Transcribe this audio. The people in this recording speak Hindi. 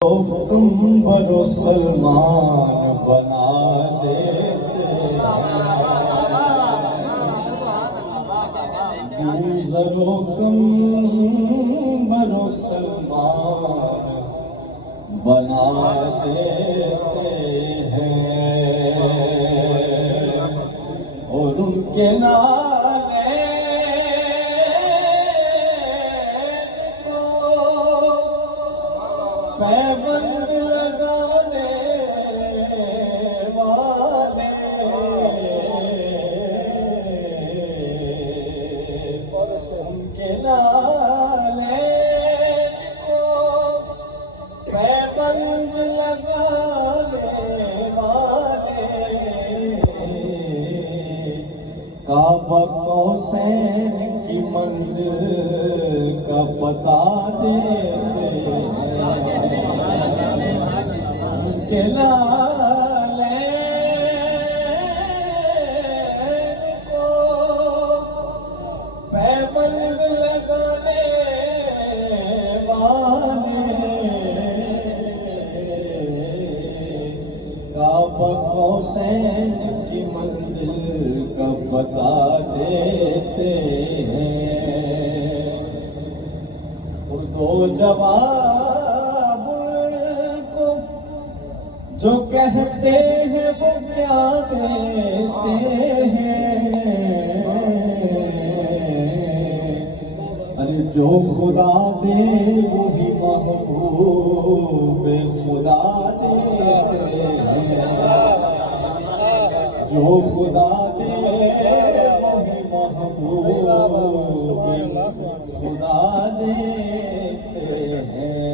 तुम सलमान बना देते दूसरों कम सलमान बना देते हैं और उनके नाले को पैबंद लगाने वाले उनके नाले को पैबंद लगाने वाले काबा कौसैन की मंजिल का पता देते के लाले को पैबंद लगाने वाले काबा कौसैन की मंजिल का बता देते हैं और दो जवाब उनको जो कहते हैं वो क्या देते हैं अरे जो खुदा दे वही महबूब खुदा देते हैं जो खुदा दे वही महबूब खुदा देते हैं।